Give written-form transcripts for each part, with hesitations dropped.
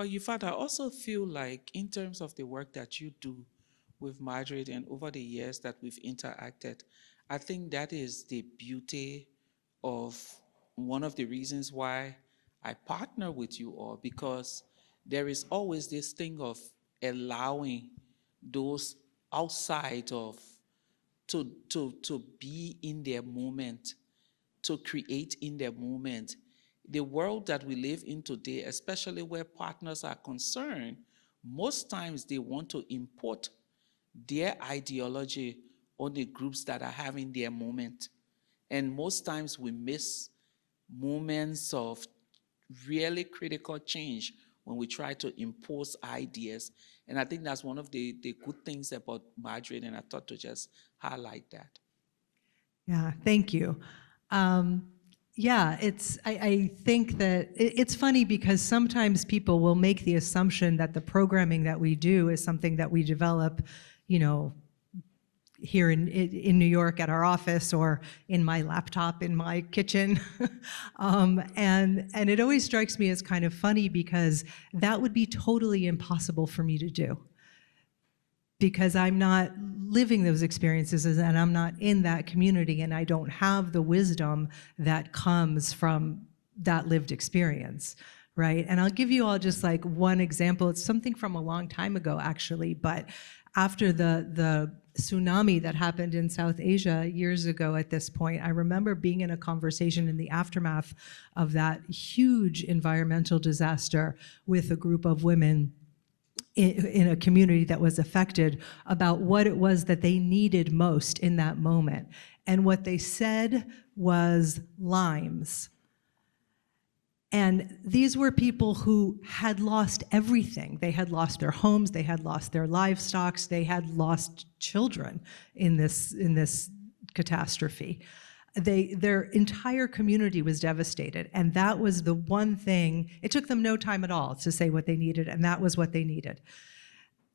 But Yifat, I also feel like in terms of the work that you do with MADRE and over the years that we've interacted, I think that is the beauty of one of the reasons why I partner with you all, because there is always this thing of allowing those outside of to be in their moment, to create in their moment. The world that we live in today, especially where partners are concerned, most times they want to import their ideology on the groups that are having their moment. And most times we miss moments of really critical change when we try to impose ideas. And I think that's one of the good things about MADRE, and I thought to just highlight that. Yeah, thank you. Yeah, I think that it's funny because sometimes people will make the assumption that the programming that we do is something that we develop, you know, here in New York at our office or in my laptop in my kitchen. And it always strikes me as kind of funny because that would be totally impossible for me to do, because I'm not living those experiences and I'm not in that community and I don't have the wisdom that comes from that lived experience, right? And I'll give you all just like one example. It's something from a long time ago, actually, but after the tsunami that happened in South Asia years ago at this point, I remember being in a conversation in the aftermath of that huge environmental disaster with a group of women in a community that was affected about what it was that they needed most in that moment. And what they said was limes. And these were people who had lost everything. They had lost their homes, they had lost their livestock, they had lost children in this catastrophe. Their entire community was devastated, and that was the one thing. It took them no time at all to say what they needed, and that was what they needed.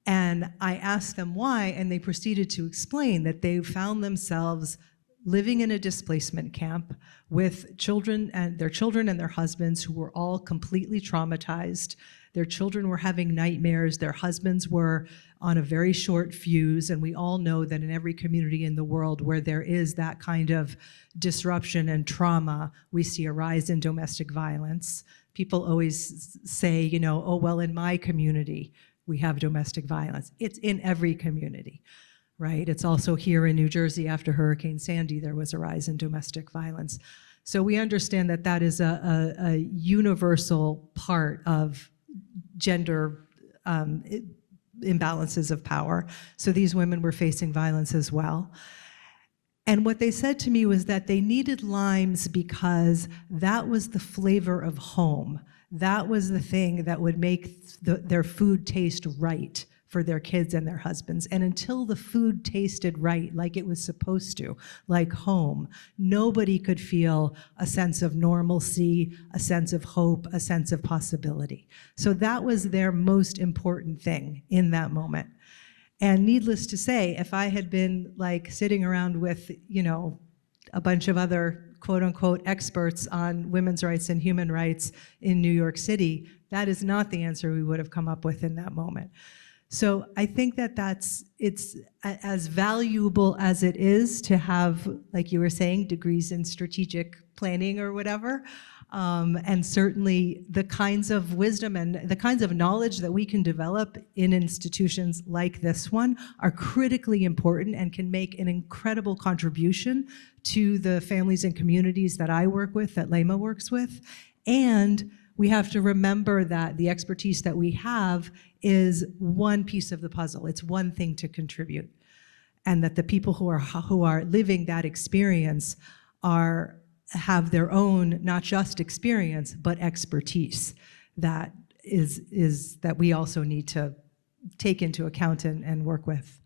And I asked them why, and they proceeded to explain that they found themselves living in a displacement camp with children and their husbands who were all completely traumatized. Their children were having nightmares, their husbands were on a very short fuse, and we all know that in every community in the world where there is that kind of disruption and trauma, we see a rise in domestic violence. People always say, you know, oh, well, in my community, we have domestic violence. It's in every community, right? It's also here in New Jersey after Hurricane Sandy, there was a rise in domestic violence. So we understand that that is a universal part of gender imbalances of power. So these women were facing violence as well. And what they said to me was that they needed limes because that was the flavor of home. That was the thing that would make their food taste right for their kids and their husbands. And until the food tasted right, like it was supposed to, like home, nobody could feel a sense of normalcy, a sense of hope, a sense of possibility. So that was their most important thing in that moment. And needless to say, if I had been like sitting around with, you know, a bunch of other quote unquote experts on women's rights and human rights in New York City, that is not the answer we would have come up with in that moment. So I think that it's as valuable as it is to have, like you were saying, degrees in strategic planning or whatever, and certainly the kinds of wisdom and the kinds of knowledge that we can develop in institutions like this one are critically important and can make an incredible contribution to the families and communities that I work with, that Lema works with. And we have to remember that the expertise that we have is one piece of the puzzle. It's one thing to contribute. And that the people who are living that experience have their own, not just experience, but expertise that that we also need to take into account and work with.